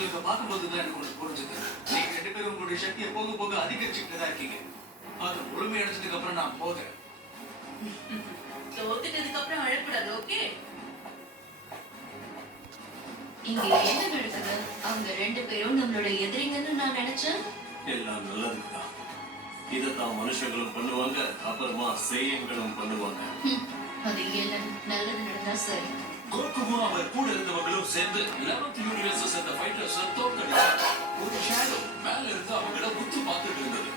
உங்களுக்கு பார்க்கும்போதுதான் எனக்கு ஒண்ணு புரிஞ்சது. நீங்க 2 பேரும் உங்களுடைய சக்தியை போக போக அதிகரிச்சுக்கிட்டு தான் இருக்கீங்க. அது முழுமையடைஞ்சதுக்கு அப்புறம் நான் போகிறேன். தோத்துட்டதுக்கு அப்புறம் அழக்கூடாது, ஓகே? இங்க என்ன நடக்குது? அவங்க 2 பேரும் நம்மளோட எதிரிங்கன்னு நான் நினைச்சேன். எல்லாம் நல்லதுக்குதான். இதைத்தான் மனுஷங்களும் பண்ணுவாங்க, அப்புறமா செய்யங்களும் பண்ணுவாங்க. அது எல்லாம் நல்லது நடந்தா சரி. கோகுவும் அவர் கூட இருந்தவங்களும் சேர்ந்து 11th யூனிவர்சஸ் அந்த ஃபைட்டர்ஸ் தோற்கடிச்சாங்க. ஒரு ஷேடோ மேல இருந்து அவங்கள உத்து பார்த்துட்டு இருந்தது.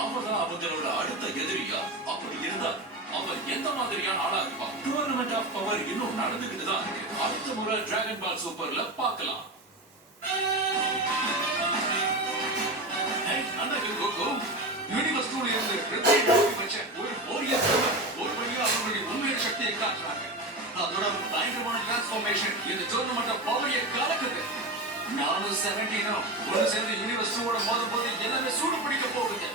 அவதான் அவங்களோட அடுத்த எதிரியா? அப்படி இருந்தா அவன் எந்த மாதிரியான ஆளா இருப்பான்? டூர்னமெண்ட் ஆஃப் பவர் இன்னும் நடந்துகிட்டு தான் இருக்கு. அடுத்த முறை டிராகன் பால் சூப்பர்ல பார்க்கலாம். யூனிவர்ஸ் டூல இருந்து ஒரு வாரியர் ஒரு வழியா அவங்களுடைய உண்மையான சக்தியை காட்டுறாங்க. அதோட பயங்கரமான டிரான்ஸ்ஃபார்மேஷன் இந்த டூர்னமெண்ட் ஆஃப் பவரையே கலக்குது. நானும் 17ம் ஒன்று சேர்ந்து யூனிவர்ஸ் டூவோட போது எல்லாமே சூடு பிடிக்க போகுது.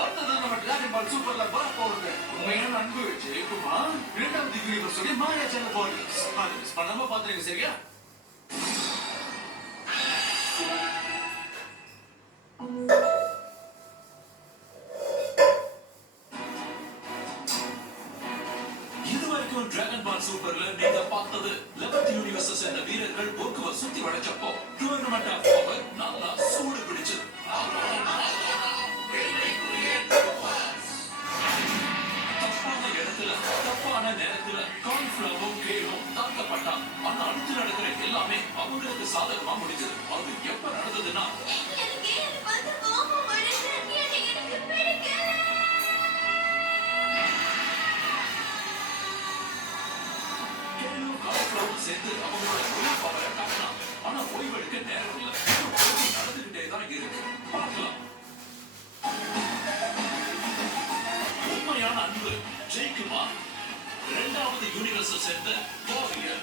அடுத்தது நம்ம டிராகன் பால் சூப்பர்ல வர போகுது. உண்மையான அன்பு ஜெயிக்குமா? 2வது யூனிவர்ஸ் உடைய மாயா சேனல் வாரியர்ஸ். அது மிஸ் பண்ணாம பாத்துருங்க, சரியா? இதுவரைக்கும் டிராகன் பால் சூப்பர்ல நீங்க பார்த்தது 11th யூனிவர்சஸ் என்ற வீரர்கள் போக்குவ சுத்தி வளைச்சப்போ டூர்னமெண்ட் ஆஃப் பவர் நல்லா சூடு பிடிச்சு தப்பான இடத்துல தப்பான நேரத்துல கான்ஃபிளவும் கேளும் தாக்கப்பட்டான். ஆனா அடுத்து நடக்கிற எல்லாமே அவங்களுக்கு சாதகமா முடிஞ்சது. அது எப்ப நடந்ததுன்னா சேர்ந்து அவங்களோட முழு பவரை காட்டலாம். ஆனா ஓய்வெடுக்க நேரம் இல்லை. நடந்துகிட்டே தான் இருக்கு. பார்க்கலாம். உண்மையான அன்பு ஜெயிக்குமா? 2வது யூனிவர்ஸை சேர்ந்த வாரியர்